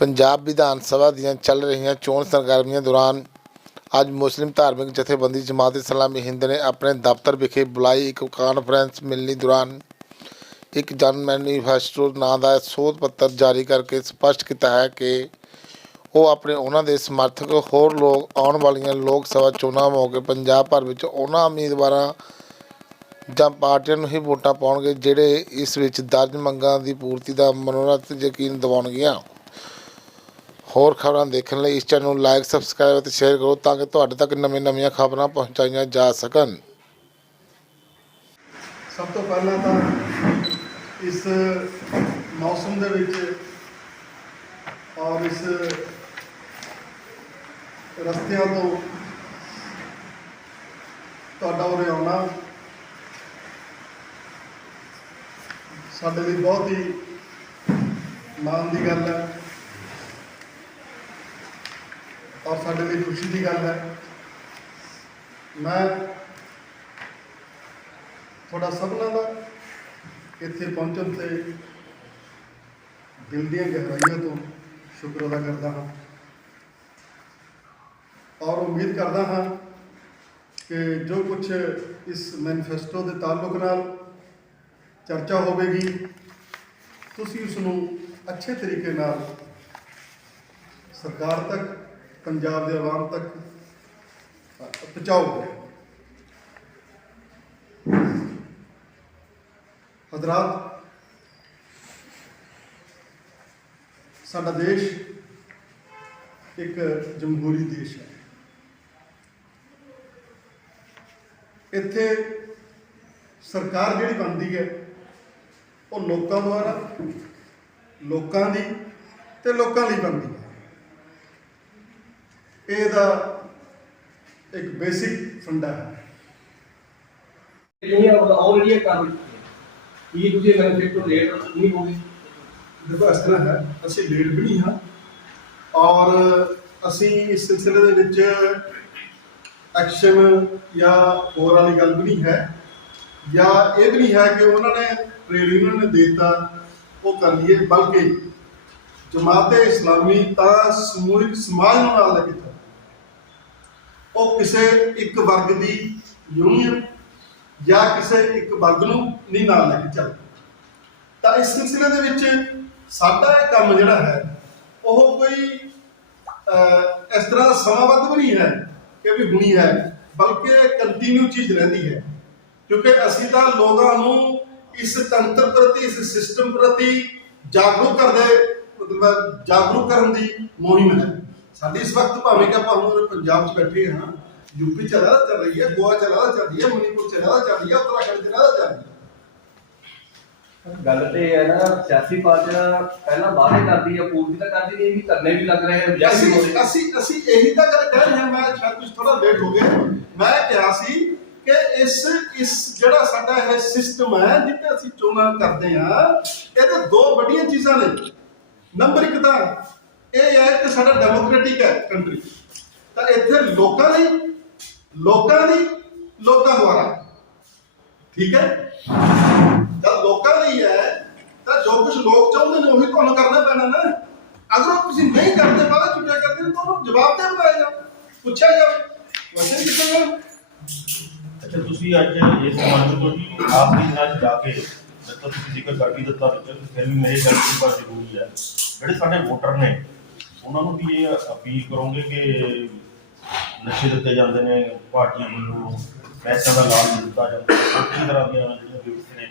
पंजाब विधान सभा ਦੀਆਂ ਚੱਲ ਰਹੀਆਂ ਚੋਣ ਸਰਗਰਮੀਆਂ ਦੌਰਾਨ ਅੱਜ ਮੁਸਲਿਮ ਧਾਰਮਿਕ ਜਥੇਬੰਦੀ ਜਮਾਤ ਇਸਲਾਮੀ ਹਿੰਦ ਨੇ ਆਪਣੇ ਦਫ਼ਤਰ ਵਿਖੇ ਬੁਲਾਈ ਇੱਕ ਕਾਨਫਰੰਸ ਮਿਲਣੀ ਦੌਰਾਨ ਇੱਕ ਜਨ ਮੈਨੀਫੈਸਟੋ ਨਾਂ ਦਾ ਸੋਧ ਪੱਤਰ ਜਾਰੀ ਕਰਕੇ ਸਪਸ਼ਟ ਕੀਤਾ ਹੈ ਕਿ ਉਹ ਆਪਣੇ ਉਹਨਾਂ ਦੇ ਸਮਰਥਕ ਹੋਰ ਲੋਕ ਆਉਣ ਵਾਲੀਆਂ ਲੋਕ ਸਭਾ ਚੋਣਾਂ ਮੌਕੇ ਪੰਜਾਬ ਭਰ ਵਿੱਚ ਉਹਨਾਂ ਉਮੀਦਵਾਰਾਂ ਜਾਂ ਪਾਰਟੀਆਂ ਨੂੰ ਹੀ ਵੋਟਾਂ ਪਾਉਣਗੇ ਜਿਹੜੇ ਇਸ ਵਿੱਚ ਦਰਜ ਮੰਗਾਂ ਦੀ ਪੂਰਤੀ ਦਾ ਮਨੋਰਥ ਯਕੀਨ ਦਿਵਾਉਣਗੀਆਂ। ਹੋਰ ਖਬਰਾਂ ਦੇਖਣ ਲਈ ਇਸ ਚੈਨਲ ਨੂੰ ਲਾਈਕ ਸਬਸਕ੍ਰਾइब ਅਤੇ शेयर करो ताकि ਤੁਹਾਡੇ तक ਨਵੀਆਂ खबरां पहुँचाई जा सकन। सब तो पहला तो इस मौसम दे विच और इस रस्तियां तो तुहाडा उरे आउणा साडे लई बहुत ही माण की गल है और साडे लई खुशी की गल है। मैं थोड़ा सबना का इत्थे पहुँचण से दिल दी गहराइयों तो शुक्र अदा करता हाँ और उम्मीद करता हाँ कि जो कुछ इस मैनीफेस्टो के ताल्लुक नाल चर्चा होगी तुसी उसनू अच्छे तरीके नाल सरकार तक पंजाब के आवाम तक पहुँचाओगे। हजरात, साडा देश एक जमहूरी देश है। इत्थे सरकार जिहड़ी बनती है वो लोकां द्वारा लोकां दी ते लोकां लई बनती है। ਇਹਦਾ एक बेसिक फंडा है। देखो इस तरह है असी लेट भी नहीं हाँ और असी इस सिलसिले दे विच एक्शन या होर वाली गल भी नहीं है या ये भी नहीं है कि उन्होंने ट्रेड यूनियन ने देता वो कर लिए, बल्कि जमात इस्लामी ता समूहिक समाज नाल लगे था वो किसी एक वर्ग की यूनीयन या किसी एक वर्ग नूं नहीं नाल लैके चलता। तो इस सिलसिले दे विच साडा ये काम जिहड़ा है वो कोई इस तरह समाबद्ध भी नहीं है कि भी हुणी है, बल्कि कंटीन्यू चीज़ रहिंदी है क्योंकि असीं तां लोकां नूं इस तंत्र प्रति इस सिस्टम प्रति जागरूक करदे मतलब जागरूक करन दी मुहिम है साडी। इस वक्त भावें कि आपां हुण पंजाब च बैठे हाँ, यूपी चल रही है, गोवा चल रही है, मणिपुर चल रही है, उत्तराखंड चल रही है। गल तो है ना सियासी पार्टियां पहला वादे करती है पूर्ति तो करती नहीं, भी करने भी लग रहे हैं। ਅਸੀਂ ਇਹੀ ਤਾਂ ਗੱਲ ਕਹਿ ਰਹੇ ਹਾਂ। ਮੈਂ ਸ਼ਾਇਦ ਕੁਝ ਥੋੜਾ ਲੇਟ ਹੋ ਗਿਆ। ਮੈਂ ਕਿਹਾ ਸੀ ਕਿ ਇਸ ਜਿਹੜਾ ਸਾਡਾ ਇਹ ਸਿਸਟਮ ਹੈ ਜਿੱਥੇ ਅਸੀਂ ਚੋਣਾਂ ਕਰਦੇ ਹਾਂ ਇਹਦੇ ਦੋ ਵੱਡੀਆਂ ਚੀਜ਼ਾਂ ਨੇ। ਨੰਬਰ 1 ਤਾਂ ਇਹ ਹੈ ਕਿ ਸਾਡਾ ਡੈਮੋਕ੍ਰੈਟਿਕ ਹੈ ਕੰਟਰੀ, ਤਾਂ ਇੱਥੇ ਲੋਕਾਂ ਲਈ ਲੋਕਾਂ ਦੀ ਲੋਕਾਂ ਦੁਆਰਾ ਠੀਕ ਹੈ। जब लोगों ਲਈ है तो जो कुछ लोग चाहते हैं वही तो करना पैना ना। अगर तुम नहीं करते वाला छुट्टियां करते हैं तो जवाब दे बनाया जाओ, पूछा जाओ, वैसे कितना जाओ। अच्छा ਤੁਸੀਂ ਅੱਜ ਇਸ ਸਮਾਜ ਤੋਂ ਜੀ ਆਖਰੀ ਦਿਨਾਂ 'ਚ ਜਾ ਕੇ ਜਦੋਂ ਤੁਸੀਂ ਜ਼ਿਕਰ ਕਰ ਵੀ ਦਿੱਤਾ ਵਿੱਚ ਫਿਰ ਵੀ ਮੇਰੇ ਗੱਲ ਦੀ ਬਾਤ ਜ਼ਰੂਰੀ ਹੈ। ਜਿਹੜੇ ਸਾਡੇ ਵੋਟਰ ਨੇ ਉਹਨਾਂ ਨੂੰ ਵੀ ਇਹ ਅਪੀਲ ਕਰੋਗੇ ਕਿ ਨਸ਼ੇ ਦਿੱਤੇ ਜਾਂਦੇ ਨੇ ਪਾਰਟੀਆਂ ਵੱਲੋਂ, ਪੈਸਿਆਂ ਦਾ ਲਾਭ ਦਿੱਤਾ ਜਾਂਦਾ, ਇਸ ਤਰ੍ਹਾਂ ਦੀਆਂ ਜਿਹੜੀਆਂ ਵਿਵਸਥਾ ਨੇ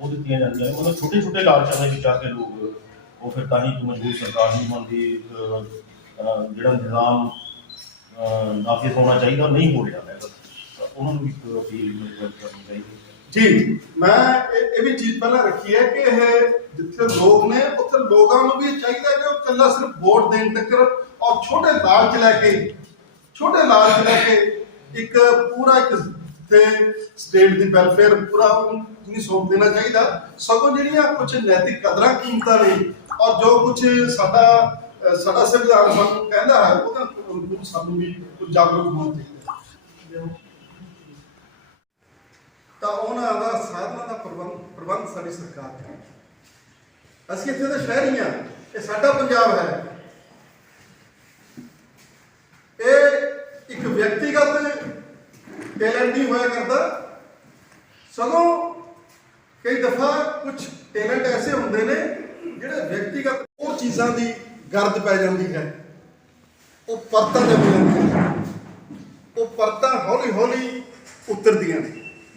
ਉਹ ਦਿੱਤੀਆਂ ਜਾਂਦੀਆਂ ਨੇ। ਮਤਲਬ ਛੋਟੇ ਛੋਟੇ ਲਾਲਚਾਂ ਦੇ ਵਿੱਚ ਆ ਕੇ ਲੋਕ ਉਹ ਫਿਰ ਤਾਂ ਹੀ ਮਜ਼ਬੂਤ ਸਰਕਾਰ ਨਹੀਂ ਬਣਦੀ, ਜਿਹੜਾ ਨਿਜ਼ਾਮ ਨਾਫਿਜ਼ ਹੋਣਾ ਚਾਹੀਦਾ ਨਹੀਂ ਹੋ ਰਿਹਾ ਹੈਗਾ। ਉਹਨਾਂ ਨੂੰ ਇੱਕ ਅਪੀਲ ਕਰਨੀ ਚਾਹੀਦੀ। ਜੀ ਮੈਂ ਇਹ ਵੀ ਚੀਜ਼ ਪਹਿਲਾਂ ਰੱਖੀ ਹੈ ਕਿ ਇਹ ਜਿੱਥੇ ਲੋਕ ਨੇ ਉੱਥੇ ਲੋਕਾਂ ਨੂੰ ਵੀ ਚਾਹੀਦਾ ਕਿ ਉਹ ਇਕੱਲਾ ਸਿਰਫ ਵੋਟ ਦੇਣ ਤੱਕ ਔਰ ਛੋਟੇ ਲਾਲਚ ਲੈ ਕੇ ਇੱਕ ਪੂਰਾ ਇੱਕ ਤੇ ਸਟੇਟ ਦੀ ਵੈਲਫੇਅਰ ਪੂਰਾ ਨਹੀਂ ਸੌਂਪ ਦੇਣਾ ਚਾਹੀਦਾ। ਸਗੋਂ ਜਿਹੜੀਆਂ ਕੁਝ ਨੈਤਿਕ ਕਦਰਾਂ ਕੀਮਤਾਂ ਨੇ ਔਰ ਜੋ ਕੁਝ ਸਾਡਾ ਸੰਵਿਧਾਨ ਸਾਨੂੰ ਕਹਿੰਦਾ ਹੈ ਉਹਦਾ ਸਾਨੂੰ ਵੀ ਜਾਗਰੂਕ ਹੋਣਾ ਚਾਹੀਦਾ। ਤਾਂ ਉਹਨਾਂ ਦਾ ਸਾਧਨਾਂ ਦਾ ਪ੍ਰਬੰਧ ਸਾਡੀ ਸਰਕਾਰ ਕਰੇ। ਅਸੀਂ ਇੱਥੇ ਦੇ ਸ਼ਹਿਰੀ ਹਾਂ, ਇਹ ਸਾਡਾ ਪੰਜਾਬ ਹੈ, ਵਿਅਕਤੀਗਤ ਟੈਲੈਂਟ ਨਹੀਂ ਹੋਇਆ ਕਰਦਾ, ਸਗੋਂ ਕਈ ਦਫਾ ਕੁਝ ਟੈਲੈਂਟ ਐਸੇ ਹੁੰਦੇ ਨੇ ਜਿਹੜੇ ਵਿਅਕਤੀਗਤ ਉਹ ਚੀਜ਼ਾਂ ਦੀ ਗਰਦ ਪੈ ਜਾਂਦੀ ਹੈ, ਉਹ ਪਰਤਾਂ ਜਮ ਜਾਂਦੀਆਂ, ਉਹ ਪਰਤਾਂ ਹੌਲੀ ਹੌਲੀ ਉਤਰਦੀਆਂ ਨੇ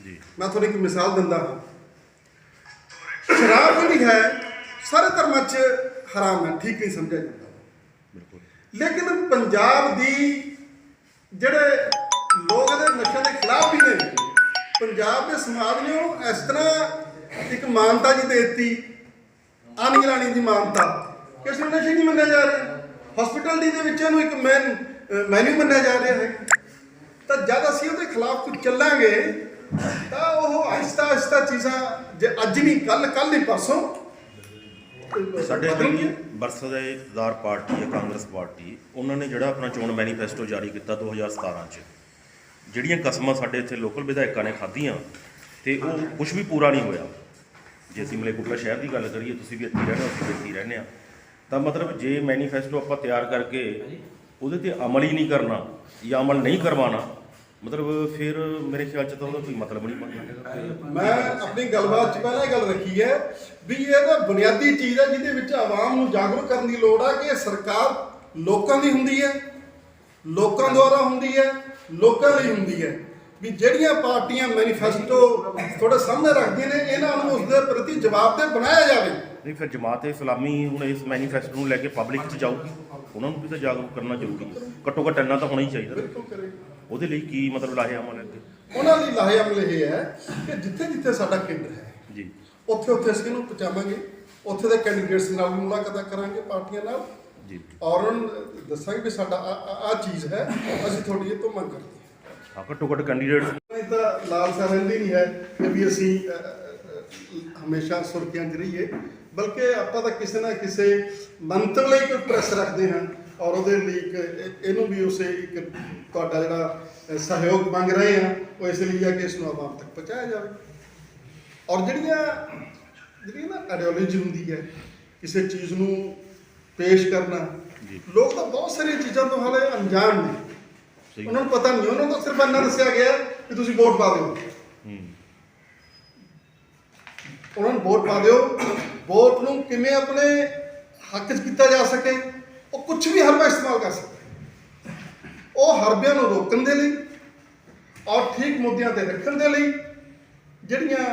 ਜੀ। ਮੈਂ ਤੁਹਾਨੂੰ ਇੱਕ ਮਿਸਾਲ ਦਿੰਦਾ ਹਾਂ। ਸ਼ਰਾਬ ਜਿਹੜੀ ਹੈ ਸਾਰੇ ਧਰਮਾਂ 'ਚ ਹਰਾਮ ਹੈ, ਠੀਕ ਨਹੀਂ ਸਮਝਿਆ ਜਾਂਦਾ, ਬਿਲਕੁਲ। ਲੇਕਿਨ ਪੰਜਾਬ ਦੀ ਜਿਹੜੇ ਲੋਕ ਇਹਦੇ ਨਸ਼ੇ ਦੇ ਖਿਲਾਫ ਵੀ ਨੇ, ਪੰਜਾਬ ਦੇ ਸਮਾਜ ਨੇ ਉਹਨੂੰ ਇਸ ਤਰ੍ਹਾਂ ਇੱਕ ਮਾਨਤਾ ਜੀ ਦੇ ਦਿੱਤੀ, ਅਣਗਿਣਾਣੀ ਦੀ ਮਾਨਤਾ, ਕਿ ਇਸ ਨੂੰ ਨਸ਼ੇ ਨਹੀਂ ਮੰਨਿਆ ਜਾ ਰਿਹਾ। ਹਸਪੀਟੈਲਿਟੀ ਦੇ ਵਿੱਚ ਇਹਨੂੰ ਇੱਕ ਮੈਨੂ ਮੰਨਿਆ ਜਾ ਰਿਹਾ ਹੈ। ਤਾਂ ਜਦ ਅਸੀਂ ਉਹਦੇ ਖਿਲਾਫ ਕੁਝ ਚੱਲਾਂਗੇ ਤਾਂ ਉਹ ਆਹਿਸਤਾ ਆਹਿਸਤਾ ਚੀਜ਼ਾਂ, ਜੇ ਅੱਜ ਨਹੀਂ ਕੱਲ ਨਹੀਂ ਪਰਸੋਂ ਸਾਡੇ ਬਦਲਣਗੀਆਂ। ਜਿਹੜੀ ਬਰਸਦਾ ਇਕਤਦਾਰ ਪਾਰਟੀ ਹੈ ਕਾਂਗਰਸ ਪਾਰਟੀ, ਉਹਨਾਂ ਨੇ ਜਿਹੜਾ ਆਪਣਾ ਚੋਣ ਮੈਨੀਫੈਸਟੋ ਜਾਰੀ ਕੀਤਾ 2017 'ਚ, ਜਿਹੜੀਆਂ ਕਸਮਾਂ ਸਾਡੇ ਇੱਥੇ ਲੋਕਲ ਵਿਧਾਇਕਾਂ ਨੇ ਖਾਧੀਆਂ ਤੇ ਉਹ ਕੁਝ ਵੀ ਪੂਰਾ ਨਹੀਂ ਹੋਇਆ। ਜੇ ਅਸੀਂ ਮਲੇਰਕੋਟਲਾ ਸ਼ਹਿਰ ਦੀ ਗੱਲ ਕਰੀਏ, ਤੁਸੀਂ ਵੀ ਇੱਥੇ ਰਹਿੰਦੇ ਹੋ, ਅਸੀਂ ਵੀ ਇੱਥੇ ਰਹਿੰਦੇ ਹਾਂ, ਤਾਂ ਮਤਲਬ ਜੇ ਮੈਨੀਫੈਸਟੋ ਆਪਾਂ ਤਿਆਰ ਕਰਕੇ ਉਹਦੇ ਤੇ ਅਮਲ ਹੀ ਨਹੀਂ ਕਰਨਾ ਜਾਂ ਅਮਲ ਨਹੀਂ ਕਰਵਾਉਣਾ, ਮਤਲਬ ਫਿਰ ਮੇਰੇ ਖਿਆਲ 'ਚ ਤਾਂ ਉਹਦਾ ਕੋਈ ਮਤਲਬ ਨਹੀਂ ਬਣਦਾ। ਮੈਂ ਆਪਣੀ ਗੱਲਬਾਤ 'ਚ ਪਹਿਲਾਂ ਇਹ ਗੱਲ ਰੱਖੀ ਹੈ ਵੀ ਇਹ ਤਾਂ ਬੁਨਿਆਦੀ ਚੀਜ਼ ਹੈ ਜਿਹਦੇ ਵਿੱਚ ਆਵਾਮ ਨੂੰ ਜਾਗਰੂਕ ਕਰਨ ਦੀ ਲੋੜ ਹੈ ਕਿ ਇਹ ਸਰਕਾਰ ਲੋਕਾਂ ਦੀ ਹੁੰਦੀ ਹੈ, ਲੋਕਾਂ ਦੁਆਰਾ ਹੁੰਦੀ ਹੈ, ਲੋਕਾਂ ਲਈ ਹੁੰਦੀ ਹੈ। ਵੀ ਜਿਹੜੀਆਂ ਪਾਰਟੀਆਂ ਮੈਨੀਫੈਸਟੋ ਥੋੜੇ ਸਾਹਮਣੇ ਰੱਖਦੀਆਂ ਨੇ, ਇਹਨਾਂ ਨੂੰ ਉਸ ਦੇ ਪ੍ਰਤੀ ਜਵਾਬਦੇਹ ਬਣਾਇਆ ਜਾਵੇ। ਨਹੀਂ, ਫਿਰ ਜਮਾਤ-ਏ ਇਸਲਾਮੀ ਹੁਣ ਇਸ ਮੈਨੀਫੈਸਟੋ ਨੂੰ ਲੈ ਕੇ ਪਬਲਿਕ 'ਚ ਜਾਊਗੀ, ਉਹਨਾਂ ਨੂੰ ਵੀ ਤਾਂ ਜਾਗਰੂਕ ਕਰਨਾ ਜ਼ਰੂਰੀ ਹੈ। ਘੱਟੋ ਘੱਟ ਇੰਨਾ ਤਾਂ ਹੋਣਾ ਹੀ ਚਾਹੀਦਾ। ਬਿਲਕੁਲ ਕਰੇ। ਉਹਦੇ ਲਈ ਕੀ ਮਤਲਬ ਲਾਹੇ ਅਮਲ ਅੱਗੇ? ਉਹਨਾਂ ਲਈ ਲਾਹੇ ਅਮਲ ਇਹ ਹੈ ਕਿ ਜਿੱਥੇ ਜਿੱਥੇ ਸਾਡਾ ਕੇਂਦਰ ਹੈ ਜੀ, ਉੱਥੇ ਉੱਥੇ ਅਸੀਂ ਇਹਨੂੰ ਪਹੁੰਚਾਵਾਂਗੇ, ਉੱਥੇ ਦੇ ਕੈਂਡੀਡੇਟਸ ਨਾਲ ਵੀ ਮੁਲਾਕਾਤਾਂ ਕਰਾਂਗੇ, ਪਾਰਟੀਆਂ ਨਾਲ, ਜੀ। ਔਰ ਉਹਨਾਂ ਨੂੰ ਦੱਸਾਂਗੇ ਵੀ ਸਾਡਾ ਆ ਚੀਜ਼ ਹੈ, ਅਸੀਂ ਤੁਹਾਡੀ ਇਹ ਤੋਂ ਮੰਗ ਕਰਦੇ ਹਾਂ। ਹਾਂ, ਘੱਟੋ ਘੱਟ ਕੈਂਡੀਡੇਟਸ ਨਹੀਂ ਤਾਂ ਲਾਲਸਾ ਰਹਿੰਦੀ ਨਹੀਂ ਹੈ ਕਿ ਵੀ ਅਸੀਂ ਹਮੇਸ਼ਾ ਸੁਰਖੀਆਂ 'ਚ ਰਹੀਏ, ਬਲਕਿ ਆਪਾਂ ਤਾਂ ਕਿਸੇ ਨਾ ਕਿਸੇ ਮੰਤਵ ਲਈ ਕੋਈ ਪ੍ਰੈਸ ਰੱਖਦੇ ਹਾਂ, ਔਰ ਉਹਦੇ ਲਈ ਇਹਨੂੰ ਵੀ ਉਸੇ ਇੱਕ ਤੁਹਾਡਾ ਜਿਹੜਾ ਸਹਿਯੋਗ ਮੰਗ ਰਹੇ ਹਾਂ, ਉਹ ਇਸ ਲਈ ਹੈ ਕਿ ਇਸ ਨੂੰ ਆਵਾਮ ਤੱਕ ਪਹੁੰਚਾਇਆ ਜਾਵੇ। ਔਰ ਜਿਹੜੀ ਨਾ ਆਈਡੀਓਲੋਜੀ ਹੁੰਦੀ ਹੈ ਕਿਸੇ ਚੀਜ਼ ਨੂੰ ਪੇਸ਼ ਕਰਨਾ, ਲੋਕ ਤਾਂ ਬਹੁਤ ਸਾਰੀਆਂ ਚੀਜ਼ਾਂ ਤੋਂ ਹਾਲੇ ਅਣਜਾਣ ਨੇ, ਉਹਨਾਂ ਨੂੰ ਪਤਾ ਨਹੀਂ, ਉਹਨਾਂ ਨੂੰ ਤਾਂ ਸਿਰਫ ਇੰਨਾ ਦੱਸਿਆ ਗਿਆ ਕਿ ਤੁਸੀਂ ਵੋਟ ਪਾ ਦਿਓ, ਉਹਨਾਂ ਨੂੰ ਵੋਟ ਪਾ ਦਿਓ। ਵੋਟ ਨੂੰ ਕਿਵੇਂ ਆਪਣੇ ਹੱਕ 'ਚ ਕੀਤਾ ਜਾ ਸਕੇ, ਉਹ ਕੁਝ ਵੀ ਹਰਬਾ ਇਸਤੇਮਾਲ ਕਰ ਸਕਦੇ, ਉਹ ਹਰਬਿਆਂ ਨੂੰ ਰੋਕਣ ਦੇ ਲਈ ਔਰ ਠੀਕ ਮੁੱਦਿਆਂ ਤੇ ਰੱਖਣ ਦੇ ਲਈ ਜਿਹੜੀਆਂ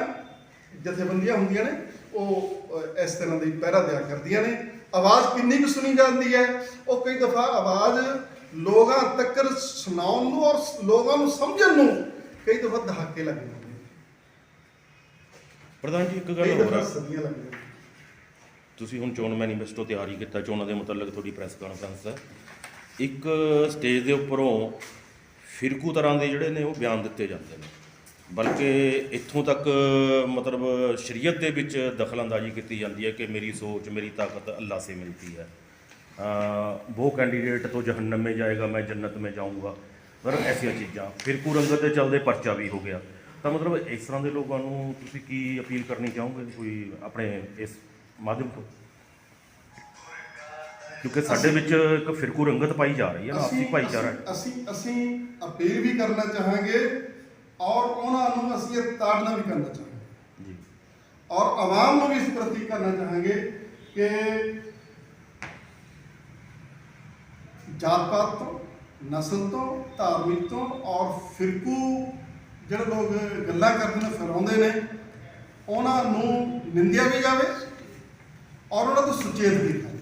ਜਥੇਬੰਦੀਆਂ ਹੁੰਦੀਆਂ ਨੇ ਉਹ ਇਸ ਤਰ੍ਹਾਂ ਦੀ ਪਹਿਰਾ ਦਿਆ ਕਰਦੀਆਂ ਨੇ। ਆਵਾਜ਼ ਕਿੰਨੀ ਕੁ ਸੁਣੀ ਜਾਂਦੀ ਹੈ, ਉਹ ਕਈ ਦਫਾ ਆਵਾਜ਼ ਲੋਕਾਂ ਤੱਕ ਸੁਣਾਉਣ ਨੂੰ ਔਰ ਲੋਕਾਂ ਨੂੰ ਸਮਝਣ ਨੂੰ ਕਈ ਦਫਾ ਦਹਾਕੇ ਲੱਗ ਜਾਂਦੇ ਨੇ। ਪ੍ਰਧਾਨ ਜੀ, ਇੱਕ ਗੱਲ ਕਈ ਹੋਰ ਦਫਾ ਆ, ਸਦੀਆਂ ਲੱਗਦੀਆਂ। ਤੁਸੀਂ ਹੁਣ ਚੋਣ ਮੈਨੀਫੈਸਟੋ ਤਿਆਰ ਹੀ ਕੀਤਾ, ਚੋਣਾਂ ਦੇ ਮੁਤਲਕ ਤੁਹਾਡੀ ਪ੍ਰੈਸ ਕਾਨਫਰੰਸ ਹੈ, ਇੱਕ ਸਟੇਜ ਦੇ ਉੱਪਰੋਂ ਫਿਰਕੂ ਤਰ੍ਹਾਂ ਦੇ ਜਿਹੜੇ ਨੇ ਉਹ ਬਿਆਨ ਦਿੱਤੇ ਜਾਂਦੇ ਨੇ, ਬਲਕਿ ਇੱਥੋਂ ਤੱਕ ਮਤਲਬ ਸ਼ਰੀਅਤ ਦੇ ਵਿੱਚ ਦਖਲਅੰਦਾਜ਼ੀ ਕੀਤੀ ਜਾਂਦੀ ਹੈ ਕਿ ਮੇਰੀ ਸੋਚ ਮੇਰੀ ਤਾਕਤ ਅੱਲਾ ਸੇ ਮਿਲਤੀ ਹੈ, वो कैंडिडेट तो जहन्नम में जाएगा मैं जन्नत में जाऊँगा, मतलब ऐसिया चीज़ां। फिरकू रंगत के चलते परचा भी हो गया। तो मतलब इस तरह के लोगों को तुसीं की अपील करनी चाहोगे कोई अपने इस माध्यम तो, क्योंकि साडे विच एक फिरकू रंगत पाई जा रही है ना, आपसी भाईचारा ਅਸੀਂ अपील भी करना चाहेंगे और उन्होंने ਅਸੀਂ ਇਹ ਤਾੜਨਾ भी करना चाहेंगे जी, और आवाम को भी इस प्रति करना चाहेंगे कि जात पात तो, नस्ल तो, धार्मिक तो और फिरकू ਜਿਹੜੇ ਲੋਕ ਗੱਲਾਂ ਕਰਦੇ ਨੇ ਫਿਰਾਉਂਦੇ ਨੇ ਉਹਨਾਂ ਨੂੰ ਨਿੰਦਿਆ ਵੀ ਜਾਵੇ ਔਰ ਉਹਨਾਂ ਤੋਂ ਸੁਚੇਤ ਵੀ ਕੀਤਾ ਜਾਵੇ।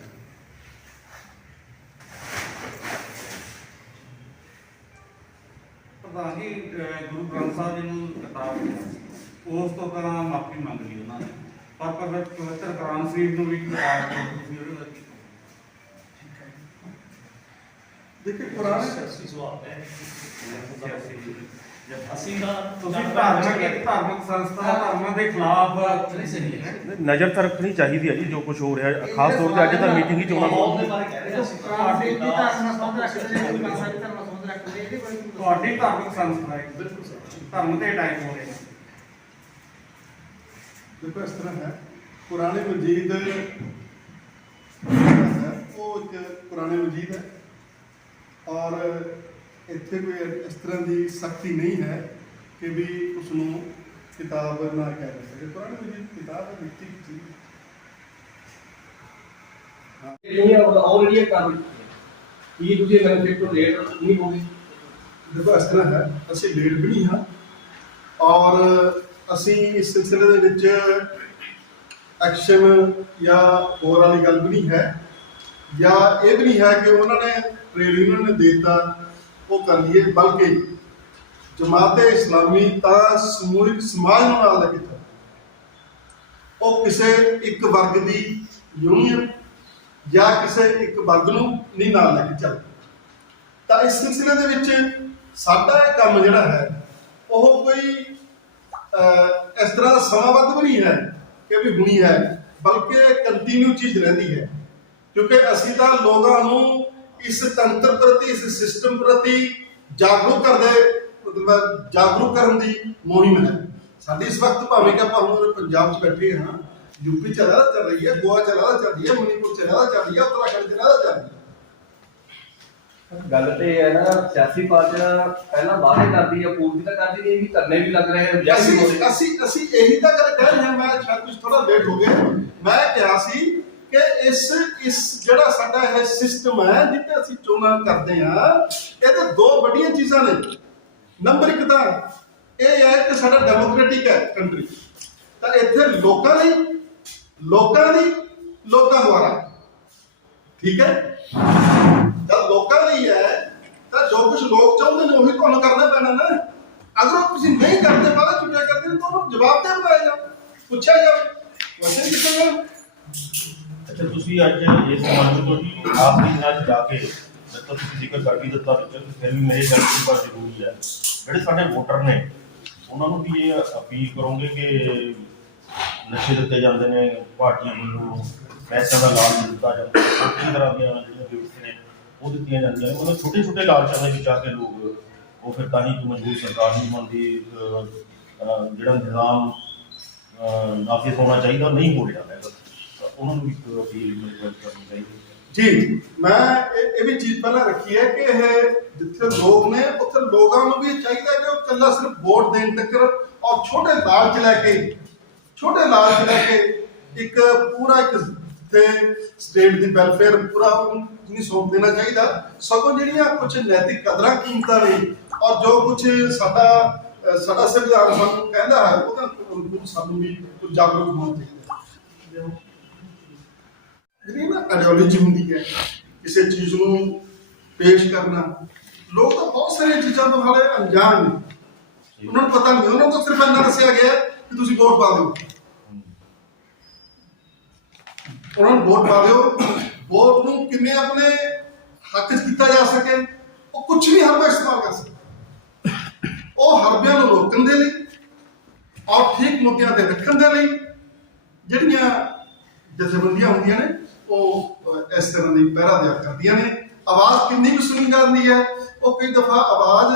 ਪ੍ਰਧਾਨ ਜੀ, ਗੁਰੂ ਗ੍ਰੰਥ ਸਾਹਿਬ ਜੀ ਨੂੰ ਕਿਤਾਬ ਉਸ ਤੋਂ ਪਹਿਲਾਂ ਮਾਫੀ ਮੰਗ ਲਈ ਉਹਨਾਂ ਨੇ, ਪਰ ਪਵਿੱਤਰ ਕੁਰਾਨ ਸ਼ਰੀਫ ਨੂੰ ਵੀ ਕਿਤਾਬ ਤੁਸੀਂ ਉਹਦੇ ਵਿੱਚ ਦੇਖੋ ਪੁਰਾਣੇ ਅਸੀਂ ਤੁਸੀਂ ਧਾਰਮਿਕ ਸੰਸਥਾ ਧਰਮਾਂ ਦੇ ਖਿਲਾਫ ਨਹੀਂ ਸਹੀ ਹੈ। नज़र तो रखनी चाहिए है जी, जो कुछ हो रहा है खास तौर पर अज तक मीटिंग ही चोणा ਤੁਹਾਡੀ ਧਾਰਮਿਕ ਸੰਸਥਾ ਹੈ, ਧਰਮ ਤੇ ਅਟੈਕ ਹੋ ਰਹੇ ਨੇ। देखो इस तरह है, पुराने मजीद है वो एक पुराने मजीद है और ਇੱਥੇ ਕੋਈ ਇਸ ਤਰ੍ਹਾਂ ਦੀ ਸਖਤੀ ਨਹੀਂ ਹੈ ਕਿ ਵੀ ਉਸ ਨੂੰ ਕਿਤਾਬ ਨਾ ਕਹਿ ਸਕੇ। ਕੁਰਾਨ ਦੀ ਕਿਤਾਬ ਹੈ, ਲਿਖਤੀ ਚੀਜ਼। ਜਿਹੜੀਆਂ ਆਲਰੇਡੀ ਕਰ ਕੀ ਤੁਸੀਂ ਬੈਨੀਫਿਟ ਤੋਂ ਲੇਟ ਨਹੀਂ ਹੋਗੇ? ਦੇਖੋ ਇਸ ਤਰ੍ਹਾਂ ਹੈ, ਅਸੀਂ ਲੇਟ ਵੀ ਨਹੀਂ ਹਾਂ ਔਰ ਅਸੀਂ ਇਸ ਸਿਲਸਿਲੇ ਦੇ ਵਿੱਚ ਐਕਸ਼ਨ ਜਾਂ ਹੋਰ ਵਾਲੀ ਗੱਲ ਵੀ ਨਹੀਂ ਹੈ, ਜਾਂ ਇਹ ਵੀ ਨਹੀਂ ਹੈ ਕਿ ਉਹਨਾਂ ਨੇ ਟ੍ਰੇਡ ਯੂਨੀਅਨ ਨੇ ਦੇ ਦਿੱਤਾ ਉਹ ਕਰ ਲਈਏ, ਬਲਕਿ ਜਮਾਤੇ ਇਸਲਾਮੀ ਤਾਂ ਸਮੂਹਿਕ ਸਮਾਜ ਨੂੰ ਨਾਲ ਲੈ ਕੇ ਚੱਲਦਾ। ਉਹ ਕਿਸੇ ਇੱਕ ਵਰਗ ਦੀ ਯੂਨੀਅਨ ਜਾਂ ਕਿਸੇ ਇੱਕ ਵਰਗ ਨੂੰ ਨਹੀਂ ਨਾਲ ਲੈ ਕੇ ਚੱਲਦਾ। ਤਾਂ ਇਸ ਸਿਲਸਿਲੇ ਦੇ ਵਿੱਚ ਸਾਡਾ ਇਹ ਕੰਮ ਜਿਹੜਾ ਹੈ ਉਹ ਕੋਈ ਇਸ ਤਰ੍ਹਾਂ ਦਾ ਸਮਾਬੱਧ ਵੀ ਨਹੀਂ ਹੈ ਕਿ ਵੀ ਹੁਣੀ ਹੈ, ਬਲਕਿ ਕੰਟੀਨਿਊ ਚੀਜ਼ ਰਹਿੰਦੀ ਹੈ, ਕਿਉਂਕਿ ਅਸੀਂ ਤਾਂ ਲੋਕਾਂ ਨੂੰ ਇਸ ਤੰਤਰ ਪ੍ਰਤੀ, ਇਸ ਸਿਸਟਮ ਪ੍ਰਤੀ ਜਾਗਰੂਕ ਕਰਨ ਦੀ ਮੁਹਿੰਮ ਹੈ ਸਾਡੀ। ਇਸ ਵਕਤ ਭਾਵੇਂ ਕਿ ਆਪਾਂ ਹੁਣ ਪੰਜਾਬ 'ਚ ਬੈਠੇ ਹਾਂ, यूपी ਚੱਲ रही है, गोवा ਚੱਲ रही है, मणिपुर ਚੱਲ रही है, उत्तराखंड ਚੱਲ रही है। ਗੱਲ ਤੇ ਇਹ ਹੈ ਨਾ, ਸਿਆਸੀ ਪਾਰਟੀਆਂ ਪਹਿਲਾਂ ਵਾਅਦੇ ਕਰਦੀ ਆ, ਪੂਰਤੀ ਤਾਂ ਕਰਦੀ ਨਹੀਂ, ਇਹ ਵੀ ਕਰਨੇ ਵੀ ਲੱਗ ਰਹੇ ਹਨ। ਅਸੀਂ ਇਹੀ ਤਾਂ ਗੱਲ ਕਹਿ ਰਹੇ ਹਾਂ। ਮੈਂ ਸ਼ਾਇਦ ਕੁਝ ਥੋੜਾ ਲੇਟ ਹੋ ਗਿਆ। ਮੈਂ ਕਿਹਾ ਸੀ ਕਿ ਇਸ ਜਿਹੜਾ ਸਾਡਾ ਇਹ ਸਿਸਟਮ ਹੈ ਜਿੱਥੇ ਅਸੀਂ ਚੋਣਾਂ ਕਰਦੇ ਹਾਂ, ਇਹਦੇ ਦੋ ਵੱਡੀਆਂ ਚੀਜ਼ਾਂ ਨੇ। ਨੰਬਰ 1 ਤਾਂ ਇਹ ਹੈ ਕਿ ਸਾਡਾ ਡੈਮੋਕ੍ਰੈਟਿਕ ਹੈ ਕੰਟਰੀ, ਤਾਂ ਇੱਥੇ ਲੋਕਾਂ ਦੁਆਰਾ, ਠੀਕ ਹੈ, ਜਦ ਲੋਕਾਂ ਲਈ ਹੈ ਤਾਂ ਜੋ ਕੁਝ ਲੋਕ ਚਾਹੁੰਦੇ ਨੇ ਉਹੀ ਤੁਹਾਨੂੰ ਕਰਨਾ ਪੈਣਾ ਨਾ। ਅਗਰ ਉਹ ਤੁਸੀਂ ਨਹੀਂ ਕਰਦੇ, ਬਾਅਦ ਛੁੱਟਿਆ ਕਰਦੇ ਨੇ, ਤਾਂ ਉਹਨੂੰ ਜਵਾਬ ਦੇ ਬਣਾਇਆ ਜਾਓ, ਪੁੱਛਿਆ ਜਾਵੇ, ਵੈਸੇ ਕਿੱਥੇ ਜਾਓ। ਅੱਛਾ, ਤੁਸੀਂ ਅੱਜ ਇਸ ਸਮਾਜ ਤੋਂ ਜੀ ਆਖਰੀ ਦਿਨਾਂ 'ਚ ਜਾ ਕੇ ਜਦੋਂ ਤੁਸੀਂ ਜ਼ਿਕਰ ਕਰ ਵੀ ਦਿੱਤਾ ਵਿੱਚ, ਫਿਰ ਵੀ ਮੇਰੇ ਗੱਲ ਦੀ ਬਹੁਤ ਜ਼ਰੂਰੀ ਹੈ। ਜਿਹੜੇ ਸਾਡੇ ਵੋਟਰ ਨੇ ਉਹਨਾਂ ਨੂੰ ਵੀ ਇਹ ਅਪੀਲ ਕਰੋਗੇ ਕਿ ਨਸ਼ੇ ਦਿੱਤੇ ਜਾਂਦੇ ਨੇ ਪਾਰਟੀਆਂ ਵੱਲੋਂ, ਪੈਸਿਆਂ ਦਾ ਲਾਲਚ ਦਿੱਤਾ ਜਾਂਦਾ, ਕਈ ਤਰ੍ਹਾਂ ਦੀਆਂ ਜਿਹੜੀਆਂ ਗਿਫਟਸ ਨੇ ਉਹ ਦਿੱਤੀਆਂ ਜਾਂਦੀਆਂ ਨੇ, ਮਤਲਬ ਛੋਟੇ ਛੋਟੇ ਲਾਲਚਾਂ ਦੇ ਵਿੱਚ ਆ ਕੇ ਲੋਕ ਉਹ ਫਿਰ ਤਾਂ ਹੀ ਮਜ਼ਬੂਤ ਸਰਕਾਰ ਨਹੀਂ ਬਣਦੀ। ਜਿਹੜਾ ਨਿਜ਼ਾਮ ਨਾਫਿਜ਼ ਹੋਣਾ ਚਾਹੀਦਾ ਨਹੀਂ ਹੋ ਰਿਹਾ ਹੈਗਾ, ਤਾਂ ਉਹਨਾਂ ਨੂੰ ਵੀ ਅਪੀਲ ਕਰਨੀ ਚਾਹੀਦੀ। ਜੀ, ਮੈਂ ਇਹ ਵੀ ਚੀਜ਼ ਪਹਿਲਾਂ ਰੱਖੀ ਹੈ ਕਿ ਇਹ ਜਿੱਥੇ ਲੋਕ ਨੇ ਉੱਥੇ ਲੋਕਾਂ ਨੂੰ ਵੀ ਚਾਹੀਦਾ ਕਿ ਉਹ ਇਕੱਲਾ ਸਿਰਫ ਵੋਟ ਦੇਣ ਤੱਕ ਔਰ ਛੋਟੇ ਲਾਲਚ ਲੈ ਕੇ ਇੱਕ ਪੂਰਾ ਇੱਕ ਤੇ ਸਟੇਟ ਦੀ ਵੈਲਫੇਅਰ ਪੂਰਾ ਨਹੀਂ ਸੌਂਪ ਦੇਣਾ ਚਾਹੀਦਾ। ਸਗੋਂ ਜਿਹੜੀਆਂ ਕੁਝ ਨੈਤਿਕ ਕਦਰਾਂ ਕੀਮਤਾਂ ਨੇ ਔਰ ਜੋ ਕੁਝ ਸਾਡਾ ਸੰਵਿਧਾਨ ਸਾਨੂੰ ਕਹਿੰਦਾ ਹੈ, ਉਹਦਾ ਸਾਨੂੰ ਵੀ ਜਾਗਰੂਕ ਹੋਣਾ ਚਾਹੀਦਾ। ਜਿਹੜੀ ਨਾ ਆਈਡੀਓਲੋਜੀ ਹੁੰਦੀ ਹੈ ਕਿਸੇ ਚੀਜ਼ ਨੂੰ ਪੇਸ਼ ਕਰਨਾ, ਲੋਕ ਤਾਂ ਬਹੁਤ ਸਾਰੀਆਂ ਚੀਜ਼ਾਂ ਤੋਂ ਹਾਲੇ ਅਣਜਾਣ ਨੇ, ਉਹਨਾਂ ਨੂੰ ਪਤਾ ਨਹੀਂ। ਉਹਨਾਂ ਨੂੰ ਸਿਰਫ ਇੰਨਾ ਦੱਸਿਆ ਗਿਆ ਕਿ ਤੁਸੀਂ ਵੋਟ ਪਾ ਦਿਓ, ਉਹਨਾਂ ਨੂੰ ਵੋਟ ਪਾ ਦਿਓ। ਵੋਟ ਨੂੰ ਕਿਵੇਂ ਆਪਣੇ ਹੱਕ 'ਚ ਕੀਤਾ ਜਾ ਸਕੇ, ਉਹ ਕੁਝ ਵੀ ਹਰਬਾ ਇਸਤੇਮਾਲ ਕਰ ਸਕਦੇ। ਉਹ ਹਰਬਿਆਂ ਨੂੰ ਰੋਕਣ ਦੇ ਲਈ ਔਰ ਠੀਕ ਮੁੱਦਿਆਂ ਤੇ ਰੱਖਣ ਦੇ ਲਈ ਜਿਹੜੀਆਂ ਜਥੇਬੰਦੀਆਂ ਹੁੰਦੀਆਂ ਨੇ ਉਹ ਇਸ ਤਰ੍ਹਾਂ ਦੀ ਪਹਿਰਾ ਦਿਆ ਕਰਦੀਆਂ ਨੇ। ਆਵਾਜ਼ ਕਿੰਨੀ ਵੀ ਸੁਣੀ ਜਾਂਦੀ ਹੈ, ਉਹ ਕਈ ਦਫਾ ਆਵਾਜ਼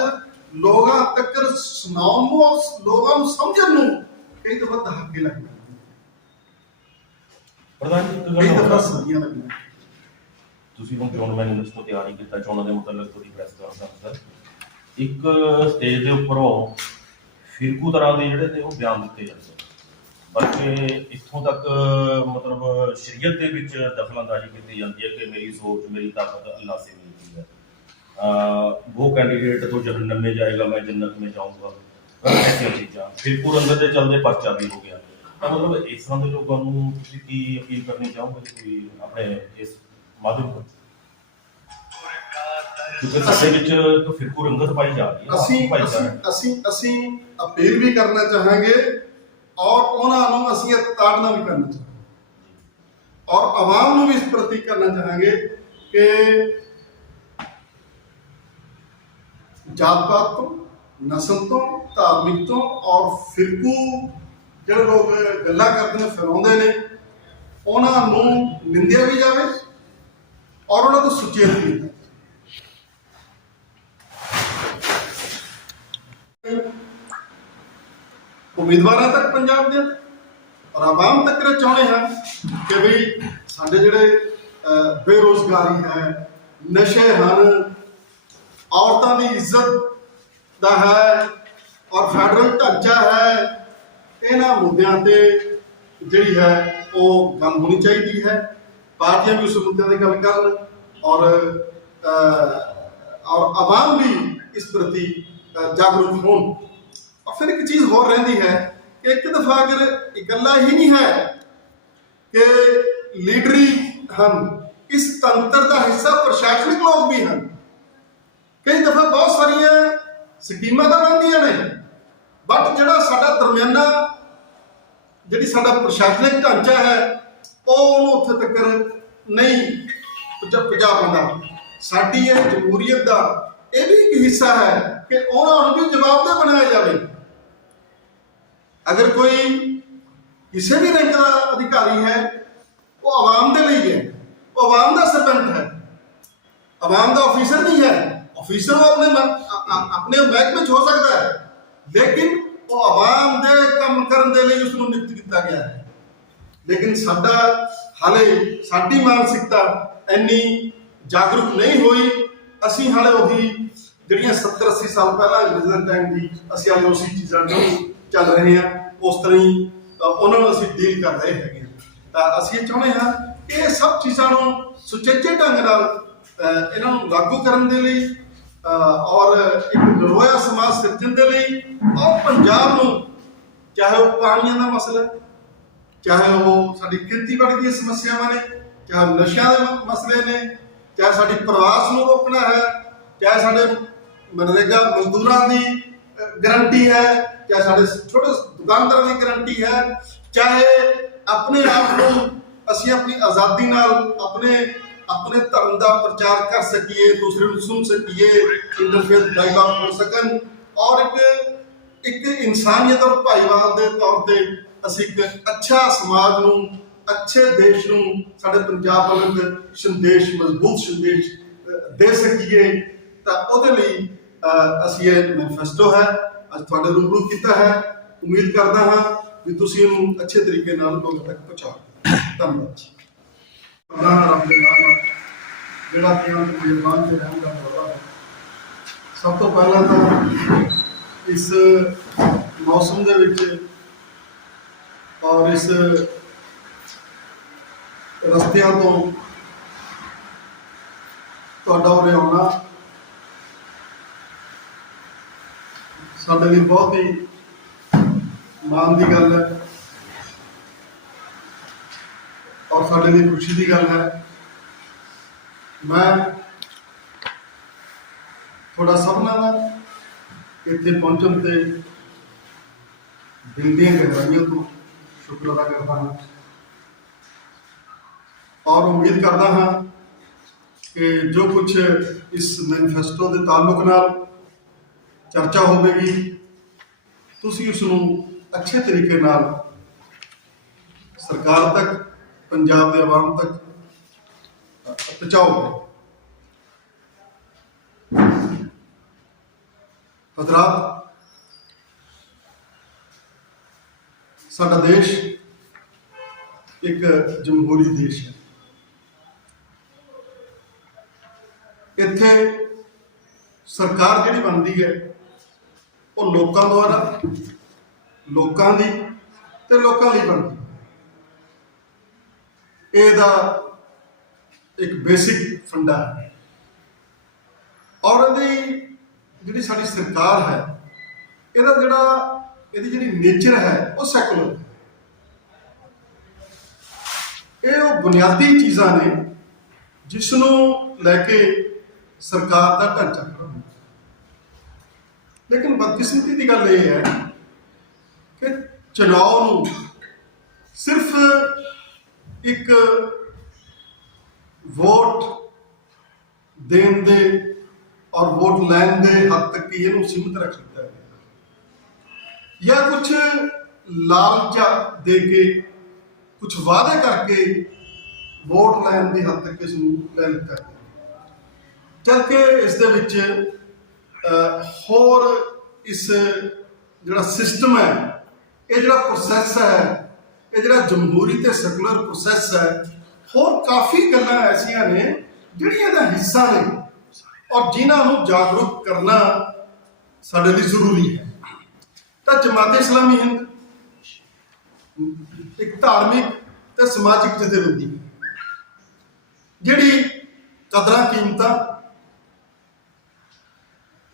ਲੋਕਾਂ ਤੱਕ ਸੁਣਾਉਣ ਨੂੰ ਔਰ ਲੋਕਾਂ ਨੂੰ ਸਮਝਣ ਨੂੰ ਕਈ ਦਫਾ ਦਹਾਕੇ ਲੱਗ ਜਾਂਦੇ, ਪ੍ਰਧਾਨ ਜੀ ਕਈ ਦਫਾ ਸਦੀਆਂ ਲੱਗਦੀਆਂ। ਤੁਸੀਂ ਹੁਣ ਚੋਣ ਮੈਨੀਫੈਸਟੋ ਤਿਆਰ ਕੀਤਾ, ਚੋਣਾਂ ਦੇ ਮੁਤਲਕ ਤੁਹਾਡੀ ਪ੍ਰੈਸ ਕਾਨਫਰੰਸ ਸਰ, ਇੱਕ ਸਟੇਜ ਦੇ ਉੱਪਰੋਂ ਫਿਰਕੂ ਤਰ੍ਹਾਂ ਦੇ ਜਿਹੜੇ ਨੇ ਉਹ ਬਿਆਨ ਦਿੱਤੇ ਜਾਂਦੇ, ਬਲਕਿ ਇੱਥੋਂ ਤੱਕ ਮਤਲਬ ਸ਼ਰੀਅਤ ਦੇ ਵਿੱਚ ਦਖਲਅੰਦਾਜ਼ੀ ਕੀਤੀ ਜਾਂਦੀ ਹੈ ਕਿ ਮੇਰੀ ਸੋਚ, ਮੇਰੀ ਤਾਕਤ ਅੱਲਾਹ ਸੇ ਮਿਲती है, वो कैंडिडेट तो जहन्नम में जाएगा, मैं जन्नत में जाऊंगा, ऐसी चीज़ां। फिरकू रंगत के चलते पर्चा भी हो गया। ਤਾਂ ਮਤਲਬ ਇਸ ਤਰ੍ਹਾਂ ਦੇ ਲੋਕਾਂ ਨੂੰ ਤੁਸੀਂ ਕੀ ਅਪੀਲ ਕਰਨੀ ਚਾਹੋਗੇ ਕੋਈ ਆਪਣੇ ਇਸ ਮਾਧਿਅਮ ਤੋਂ, ਕਿਉਂਕਿ ਸਾਡੇ ਵਿੱਚ ਇੱਕ ਫਿਰਕੂ ਰੰਗਤ ਪਾਈ ਜਾ ਰਹੀ ਹੈ। ਅਸੀਂ ਅਪੀਲ ਵੀ ਕਰਨਾ ਚਾਹਾਂਗੇ ਔਰ ਉਹਨਾਂ ਨੂੰ ਅਸੀਂ ਇਹ ਤਾੜਨਾ ਵੀ ਕਰਨਾ ਚਾਹਾਂਗੇ ਔਰ ਆਵਾਮ ਨੂੰ ਵੀ ਇਸ ਪ੍ਰਤੀ ਕਰਨਾ ਚਾਹਾਂਗੇ ਕਿ ਜਾਤ ਪਾਤ ਤੋਂ, ਨਸਲ ਤੋਂ, ਧਾਰਮਿਕ ਤੋਂ ਔਰ ਫਿਰਕੂ ਜਿਹੜੇ ਲੋਕ ਗੱਲਾਂ ਕਰਦੇ ਨੇ, ਫਿਰਾਉਂਦੇ ਨੇ, ਉਹਨਾਂ ਨੂੰ ਨਿੰਦਿਆ ਵੀ ਜਾਵੇ ਔਰ ਉਹਨਾਂ ਤੋਂ ਸੁਚੇਤ ਵੀ ਕੀਤਾ। ਉਮੀਦਵਾਰਾਂ ਤੱਕ ਪੰਜਾਬ ਦੇ ਔਰ ਆਵਾਮ ਤੱਕ ਚਾਹੁੰਦੇ ਹਾਂ ਕਿ ਵੀ ਸਾਡੇ ਜਿਹੜੇ ਬੇਰੁਜ਼ਗਾਰੀ ਹੈ, ਨਸ਼ੇ ਹਨ, ਔਰਤਾਂ ਦੀ ਇੱਜ਼ਤ ਦਾ ਹੈ ਔਰ ਫੈਡਰਲ ਢਾਂਚਾ ਹੈ, ਇਹਨਾਂ ਮੁੱਦਿਆਂ ਤੇ ਜਿਹੜੀ ਹੈ ਉਹ ਗੱਲ ਹੋਣੀ ਚਾਹੀਦੀ ਹੈ। ਪਾਰਟੀਆਂ ਵੀ ਉਸ ਮੁੱਦਿਆਂ ਦੀ ਗੱਲ ਕਰਨ ਔਰ ਆਵਾਮ ਵੀ ਇਸ ਪ੍ਰਤੀ ਜਾਗਰੂਕ ਹੋਣ। और फिर एक चीज और रहती है कि एक दफा अगर गल्ला ही नहीं है कि लीडरी हम इस तंत्र का हिस्सा प्रशासनिक लोग भी हैं। कई दफा बहुत सारिया स्कीमां तो बनदियां ने, बट जिहड़ा साडा दरमियाना जिहड़ी साडा प्रशासनिक ढांचा है वो उहनूं उत्थे तक नहीं पहुंचा पाता। साडी ये जमहूरीयत का यह भी एक हिस्सा है कि उन्होंने भी जवाबदेह बनाया जाए। अगर कोई किसी भी रैंक का अधिकारी है वो आवाम के लिए है, वो आवाम का सरपंच है, आवाम का ऑफिसर नहीं है। ऑफिसर वो अपने महकमे हो सकता है, लेकिन वो आवाम के काम करने के लिए उसको नियुक्त किया गया है। लेकिन साडा हाले साडी मानसिकता इन्नी जागरूक नहीं हुई। असी हाले वही जिहड़ियां 70-80 साल पहला अंग्रेज़ां टाइम की असी हाले उसी चीज़ां जो चल रहे हैं उस तरह ही उन्होंने असी डील कर रहे हैं। तो असी चाहते हैं कि ये सब चीज़ों को सुचेचे ढंग नाल इन्हां नूं लागू करन दे लई और एक नरोया समाज सिरजण दे लई और पंजाब नूं चाहे वो पानियां दा मसला है, चाहे वो साडी खेतीबाड़ी दी समस्यावां ने, चाहे नशियां दे मसले ने, चाहे साडी प्रवास नूं रोकना है, चाहे साडे मनरेगा मजदूरां दी गारंटी है, चाहे साडे छोटे दुकानदारां दी गारंटी है, चाहे अपने आप को असी अपनी आज़ादी नाल अपने धर्म का प्रचार कर सकीए, दूसरे को सुन सकीए, इंटरफेस डायलॉग हो सकन और एक इंसानियत और भाईवाल के तौर पर असी एक अच्छा समाज नूं, अच्छे देश नूं, साडे पंजाब वाले संदेश मजबूत संदेश दे सकीए। तो उहदे लई असी ये मैनीफेस्टो है अज तुहाडे रूबरू कीता है। उम्मीद करदा हां कि तुसीं इहनूं अच्छे तरीके नाल लोकां तक पहुंचाओ। धन्नवाद जी। रब दे नाम नाल जिहड़ा क़याम ते मेहरबान ते रहम दा वादा है। सब तो पहला तो इस मौसम दे विच और इस रस्तियां तो तुहाडा उरे आउणा साडे लिए बहुत ही माण की गल है और साडे लिए खुशी की गल है। मैं थोड़ा सबना इत्थे पहुंचण ते दिल दी गहराइयों तो शुक्र अदा करता हाँ और उम्मीद करता हाँ कि जो कुछ इस मैनीफेस्टो के ताल्लुक नाल चर्चा होगी तुसी उसनूं अच्छे तरीके नाल सरकार तक, पंजाब के आवाम तक पहुँचाओगे। हजरात, साडा देश एक जमहूरी देश है। इत्थे सरकार जिहड़ी बनती है वो लोकां द्वारा, लोकां दी ते लोकां लई बनदी। इहदा एक बेसिक फंडा है और इहदी जिहड़ी साडी सरकार है इहदा जिहड़ा इहदी जिहड़ी नेचर है वो सैकुलर है। ये वो बुनियादी चीज़ां ने जिसनूं लैके सरकार का ढांचा खड़ा होता। लेकिन बदकिस्मती की गल यह है कि चुनाव नूं सिर्फ एक वोट देन दे और वोट लैन दे हद तक ही इहनूं सीमित रख दिता है या कुछ लालचा दे के कुछ वादे करके वोट लैन की हद तक इसनूं लै लिता है। जबकि इस दे विच होर इस जिहड़ा सिस्टम है, ये जिहड़ा प्रोसैस है, ये जिहड़ा जमहूरी ते सैकुलर प्रोसैस है, होर काफ़ी गल्लां ऐसियां ने जिहड़ियां दा हिस्सा ने ਔਰ ਜਿਨ੍ਹਾਂ ਨੂੰ ਜਾਗਰੂਕ ਕਰਨਾ ਸਾਡੇ ਲਈ ਜ਼ਰੂਰੀ ਹੈ। ਤਾਂ ਜਮਾਤ ਇਸਲਾਮੀ ਹਿੰਦ ਇੱਕ ਧਾਰਮਿਕ ਤੇ ਸਮਾਜਿਕ ਜਥੇਬੰਦੀ ਹੈ ਜਿਹੜੀ ਕਦਰਾਂ ਕੀਮਤਾਂ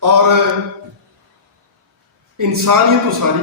ਔਰ ਇਨਸਾਨੀਅਤ ਉਸਾਰੀ